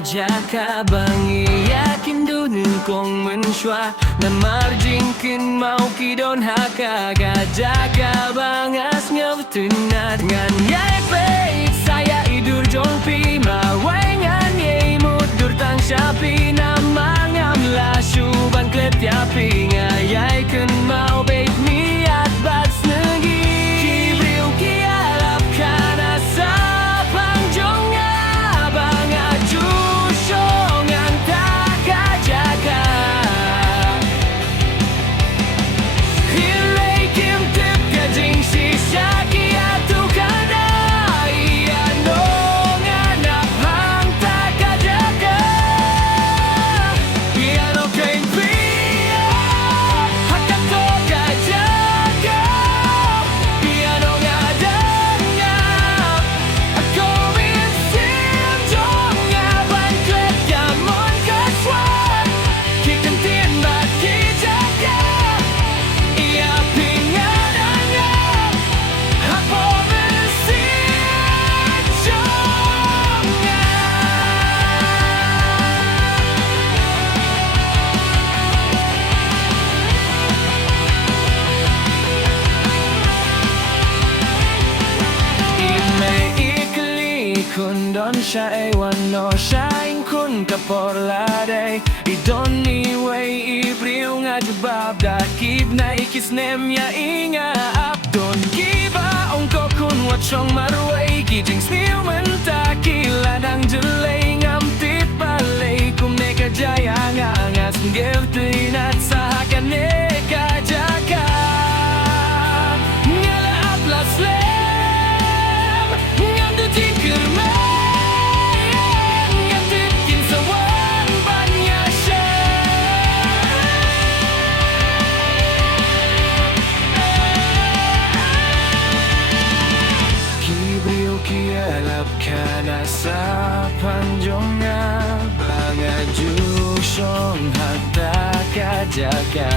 jaka bangi yakin dunun kong menswa na marjingkin mau kidon haka jaka bangas ngavtunat ngan yai baik saya idur jongpi mawengan yai mudur tang syapi namangam la syuban klep tiapi ngayai kun mau baik niat bats negi kibriu kialap kana sa pangjongnya bangaju syongan taka jaka hilai kim tip kajing sisya kiatu kana iya nongan apang taka jaka piano kain pia hakato ka jaka piano ngadangnya ako minsim jongnya bangklet gamon kaswan kikentien bat ki jaka iya pingadangnya ako minsim jongnya. Ime ikli kundon syai wano syaing kun kaporlade idon ni way ibriu ngajubab dakib na ikisnem ya inga abdon kiba ongko kun watchong marway kijing sniu mentaki ladang jelay ngamtit balay kum neka jaya ngangas ngev tinat sahakan neka jaka ngala aplas lem ngandu tikir mayan ngantit kin sawan banyasya kibriu kialap kana sa panjongnya bangaju syong hatta ka jaka